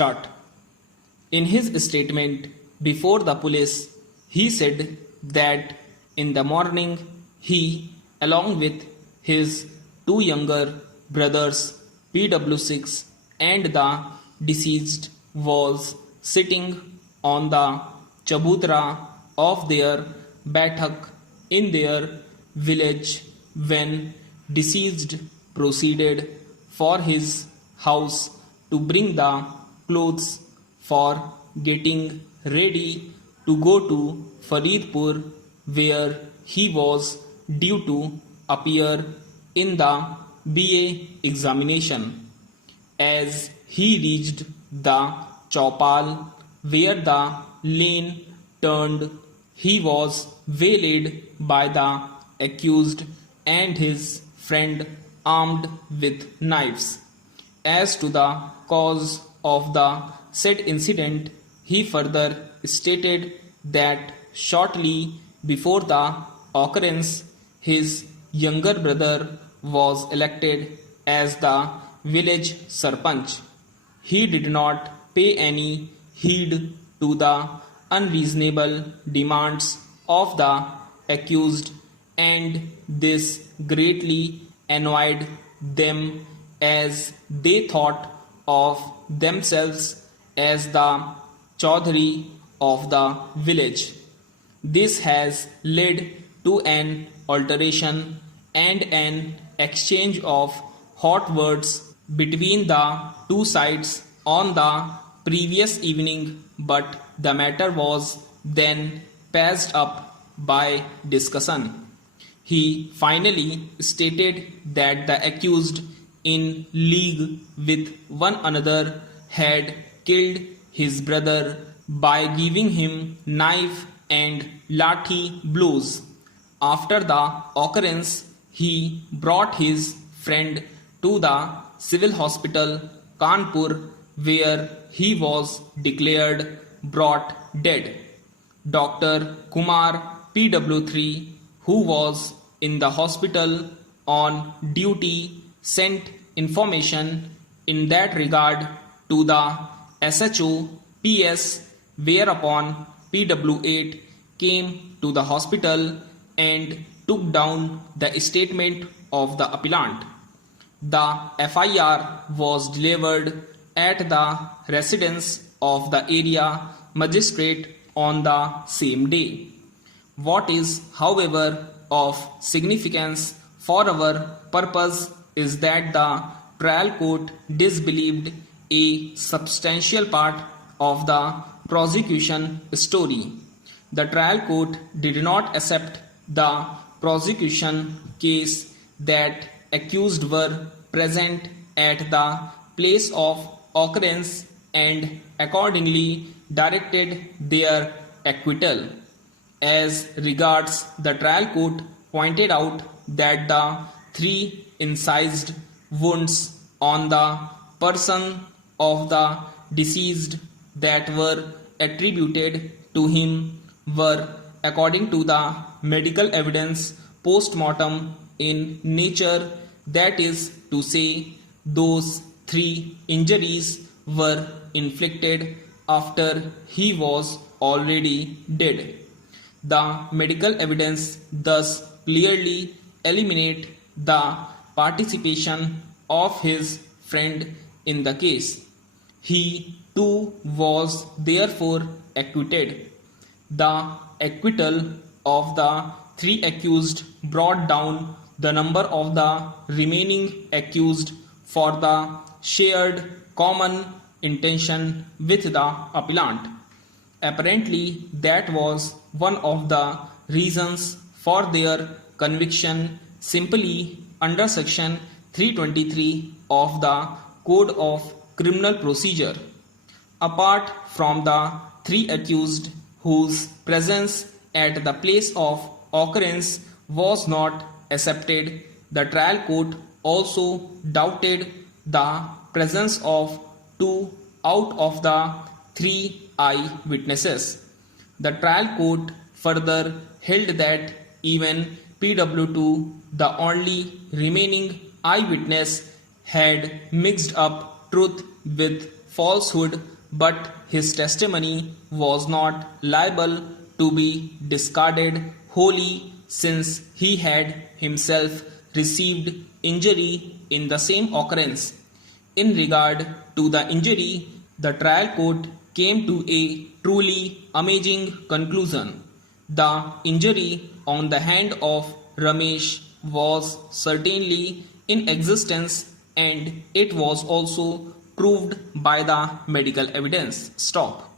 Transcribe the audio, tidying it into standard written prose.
Start. In his statement before the police, he said that in the morning he, along with his two younger brothers, PW6 and the deceased, was sitting on the chabutra of their baithak in their village when deceased proceeded for his house to bring the clothes for getting ready to go to Faridpur, where he was due to appear in the BA examination. As he reached the Chaupal where the lane turned, he was waylaid by the accused and his friend armed with knives. As to the cause of the said incident, he further stated that shortly before the occurrence, his younger brother was elected as the village sarpanch. He did not pay any heed to the unreasonable demands of the accused, and this greatly annoyed them as they thought of themselves as the Chaudhary of the village. This has led to an alteration and an exchange of hot words between the two sides on the previous evening, but the matter was then passed up by discussion. He finally stated that the accused, in league with one another, had killed his brother by giving him knife and lathi blows. After the occurrence, he brought his friend to the civil hospital Kanpur, where he was declared brought dead. Dr. Kumar PW3, who was in the hospital on duty, sent information in that regard to the SHO PS, whereupon PW8 came to the hospital and took down the statement of the appellant. The FIR was delivered at the residence of the area magistrate on the same day. What is, however, of significance for our purpose is that the trial court disbelieved a substantial part of the prosecution story. The trial court did not accept the prosecution case that accused were present at the place of occurrence and accordingly directed their acquittal. As regards the trial court pointed out that the 3 incised wounds on the person of the deceased that were attributed to him were, according to the medical evidence, post-mortem in nature, that is to say, those 3 injuries were inflicted after he was already dead. The medical evidence thus clearly eliminate the participation of his friend in the case. He too was therefore acquitted. The acquittal of the 3 accused brought down the number of the remaining accused for the shared common intention with the appellant. Apparently, that was one of the reasons for their conviction, simply under section 323 of the Code of Criminal Procedure. Apart from the 3 accused whose presence at the place of occurrence was not accepted, the trial court also doubted the presence of 2 out of the 3 eyewitnesses. The trial court further held that even PW2, the only remaining eyewitness, had mixed up truth with falsehood, but his testimony was not liable to be discarded wholly since he had himself received injury in the same occurrence. In regard to the injury, the trial court came to a truly amazing conclusion. The injury on the hand of Ramesh was certainly in existence, and it was also proved by the medical evidence. Stop.